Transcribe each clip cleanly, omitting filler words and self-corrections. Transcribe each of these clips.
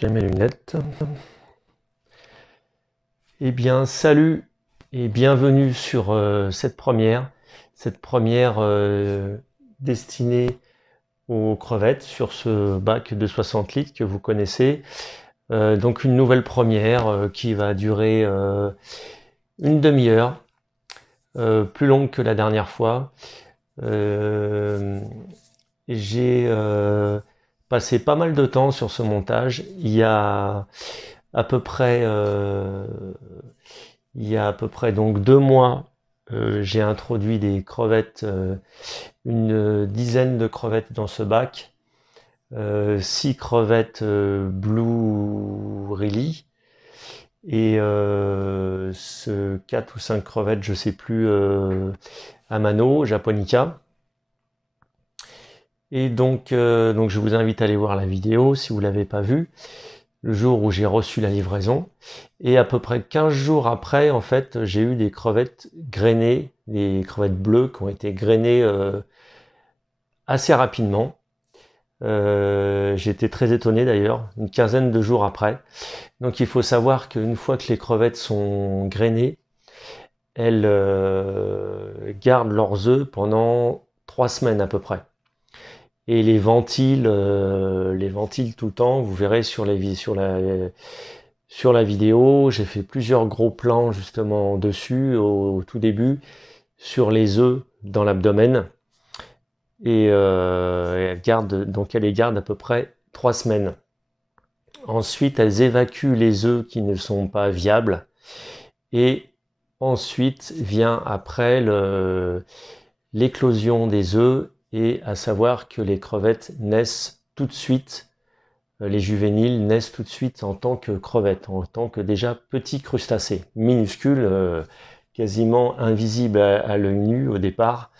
J'ai mes lunettes. Eh bien, salut et bienvenue sur cette première destinée aux crevettes sur ce bac de 60 litres que vous connaissez. Donc une nouvelle première qui va durer une demi-heure, plus longue que la dernière fois. J'ai passé pas mal de temps sur ce montage. Il y a à peu près donc 2 mois, j'ai introduit des crevettes, une dizaine de crevettes dans ce bac, 6 crevettes Blue Rilly et 4 ou 5 crevettes, je sais plus, Amano, Japonica. Et donc je vous invite à aller voir la vidéo si vous l'avez pas vue, le jour où j'ai reçu la livraison. Et à peu près 15 jours après, en fait, j'ai eu des crevettes grainées, des crevettes bleues qui ont été grainées assez rapidement. J'étais très étonné d'ailleurs, une quinzaine de jours après. Donc il faut savoir qu'une fois que les crevettes sont grainées, elles gardent leurs œufs pendant 3 semaines à peu près. Et les ventiles tout le temps. Vous verrez sur la vidéo, j'ai fait plusieurs gros plans justement dessus au tout début sur les œufs dans l'abdomen. Et elles les gardent à peu près 3 semaines. Ensuite, elles évacuent les œufs qui ne sont pas viables. Et ensuite vient après l'éclosion des œufs, et à savoir que les crevettes naissent tout de suite, les juvéniles naissent tout de suite en tant que crevettes, en tant que déjà petits crustacés, minuscules, quasiment invisibles à l'œil nu au départ,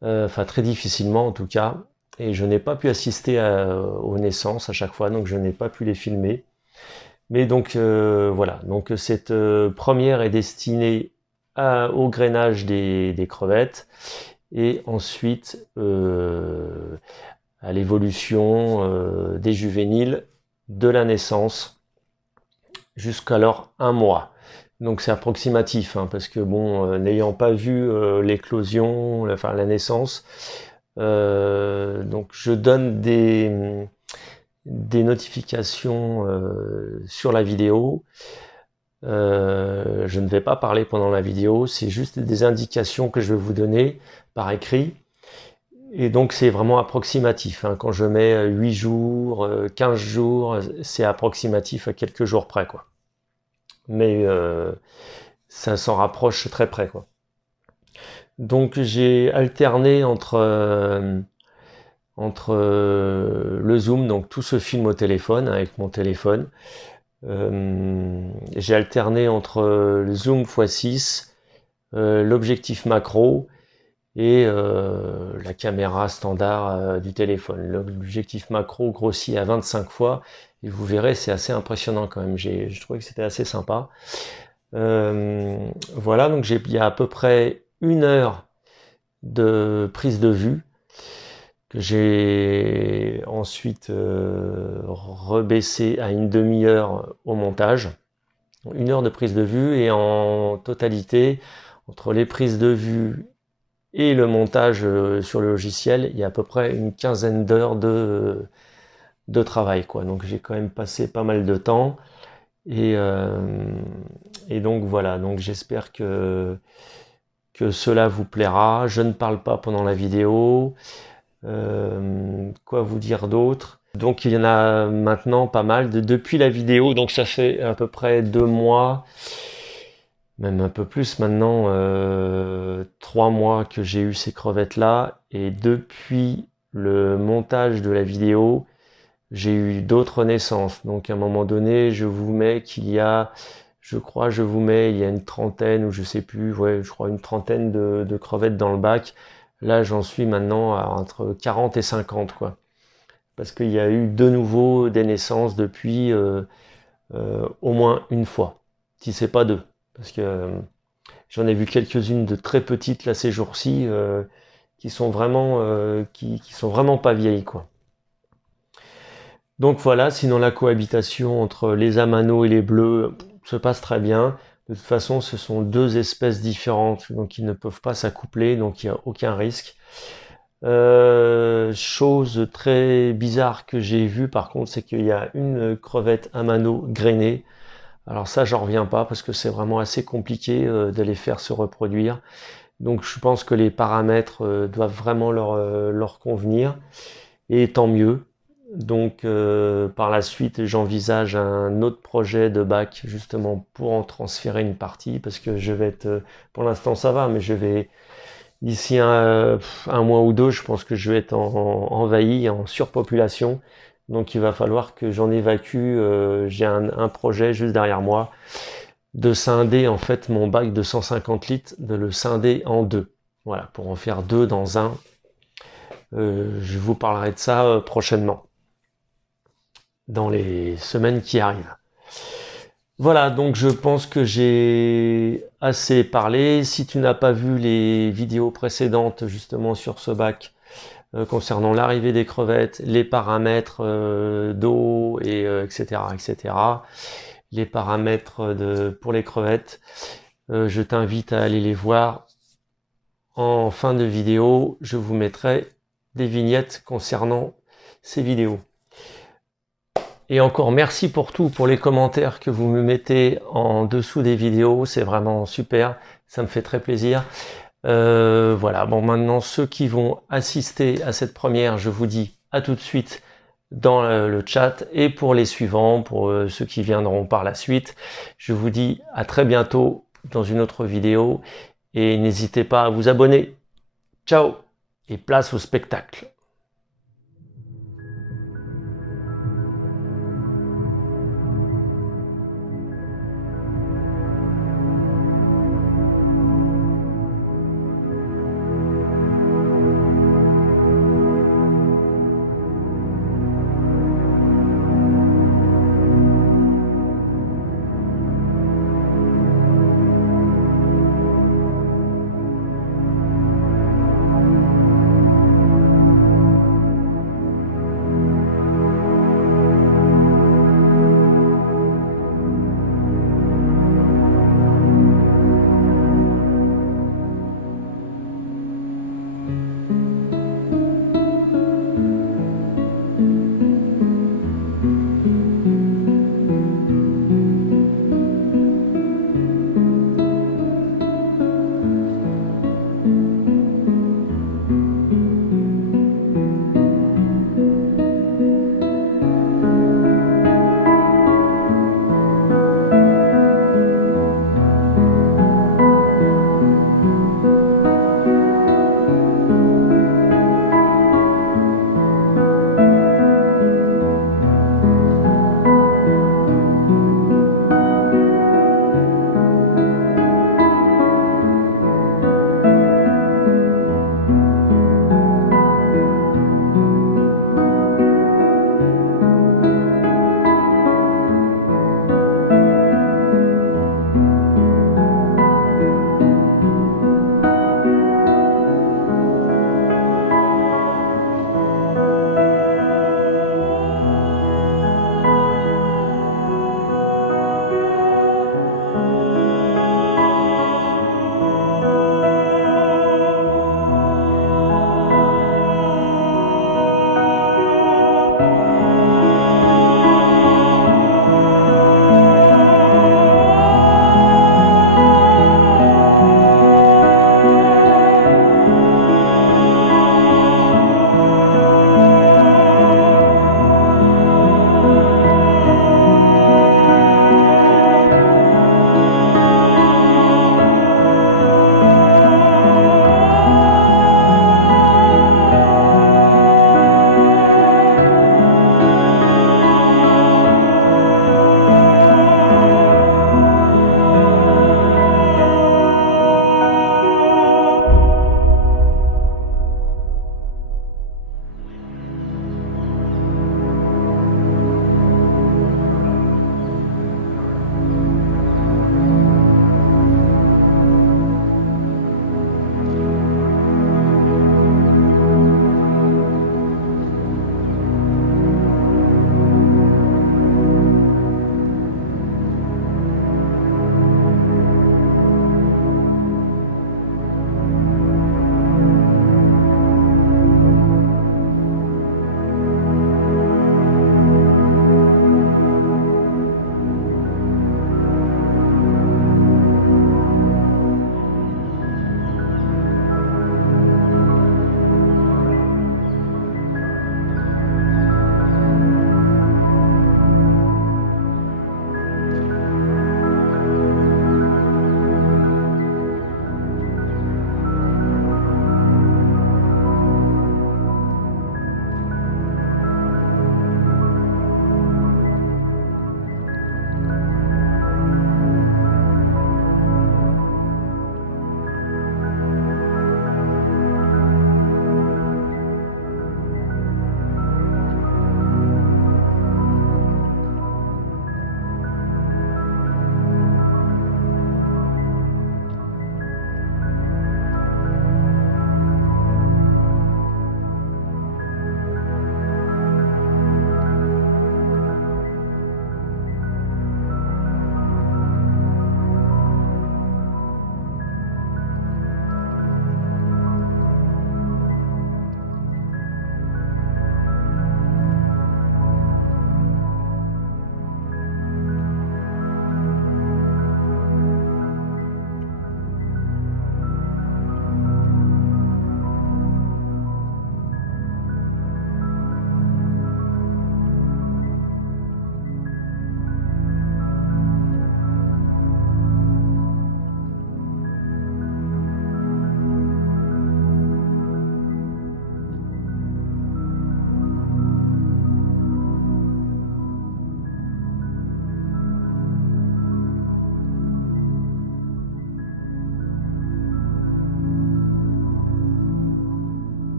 enfin très difficilement en tout cas, et je n'ai pas pu assister aux naissances à chaque fois, donc je n'ai pas pu les filmer. Mais donc voilà, donc cette première est destinée au grainage des crevettes, et ensuite à l'évolution des juvéniles de la naissance jusqu'à leur 1 mois. Donc c'est approximatif, hein, parce que bon, n'ayant pas vu l'éclosion, enfin la naissance, donc je donne des notifications sur la vidéo. Je ne vais pas parler pendant la vidéo, c'est juste des indications que je vais vous donner par écrit. Et donc c'est vraiment approximatif, hein. Quand je mets 8 jours, 15 jours, c'est approximatif à quelques jours près, quoi. Mais ça s'en rapproche très près, quoi. Donc j'ai alterné entre le zoom, donc tout se filme au téléphone, avec mon téléphone. J'ai alterné entre le zoom x6, l'objectif macro et la caméra standard du téléphone. L'objectif macro grossit à 25 fois, et vous verrez, c'est assez impressionnant quand même. Je trouvais que c'était assez sympa. Voilà, donc il y a à peu près 1 heure de prise de vue que j'ai ensuite rebaissé à une demi-heure au montage. 1 heure de prise de vue, et en totalité, entre les prises de vue et le montage sur le logiciel, il y a à peu près une quinzaine d'heures de travail, quoi. Donc j'ai quand même passé pas mal de temps, et donc voilà, donc j'espère que cela vous plaira. Je ne parle pas pendant la vidéo. Quoi vous dire d'autre? Donc il y en a maintenant pas mal depuis la vidéo, donc ça fait à peu près 2 mois, même un peu plus maintenant, 3 mois que j'ai eu ces crevettes là, et depuis le montage de la vidéo, j'ai eu d'autres naissances. Donc à un moment donné, je vous mets qu'il y a, je crois, il y a une trentaine, ou je sais plus, ouais, je crois une trentaine de crevettes dans le bac. Là, j'en suis maintenant à entre 40 et 50, quoi. Parce qu'il y a eu de nouveau des naissances depuis au moins une fois, si c'est pas deux. Parce que j'en ai vu quelques-unes de très petites là ces jours-ci, qui sont vraiment pas vieilles, quoi. Donc voilà, sinon la cohabitation entre les amano et les bleus se passe très bien. De toute façon, ce sont deux espèces différentes, donc ils ne peuvent pas s'accoupler, donc il n'y a aucun risque. Chose très bizarre que j'ai vue par contre, c'est qu'il y a une crevette amano grainée. Alors ça, j'en reviens pas parce que c'est vraiment assez compliqué de les faire se reproduire. Donc je pense que les paramètres doivent vraiment leur convenir, et tant mieux. Donc par la suite, j'envisage un autre projet de bac justement pour en transférer une partie parce que je vais être, pour l'instant ça va, mais je vais d'ici un mois ou deux, je pense que je vais être envahi, en surpopulation. Donc il va falloir que j'en évacue. J'ai un projet juste derrière moi de scinder en fait mon bac de 150 litres, de le scinder en deux. Voilà, pour en faire deux dans un. Je vous parlerai de ça prochainement, dans les semaines qui arrivent. Voilà, donc je pense que j'ai assez parlé. Si tu n'as pas vu les vidéos précédentes justement sur ce bac concernant l'arrivée des crevettes, les paramètres d'eau et etc., les paramètres pour les crevettes, je t'invite à aller les voir. En fin de vidéo, je vous mettrai des vignettes concernant ces vidéos. Et encore merci pour tout, pour les commentaires que vous me mettez en dessous des vidéos, c'est vraiment super, ça me fait très plaisir. Voilà, bon maintenant ceux qui vont assister à cette première, je vous dis à tout de suite dans le chat, et pour les suivants, pour ceux qui viendront par la suite, je vous dis à très bientôt dans une autre vidéo, et n'hésitez pas à vous abonner. Ciao et place au spectacle.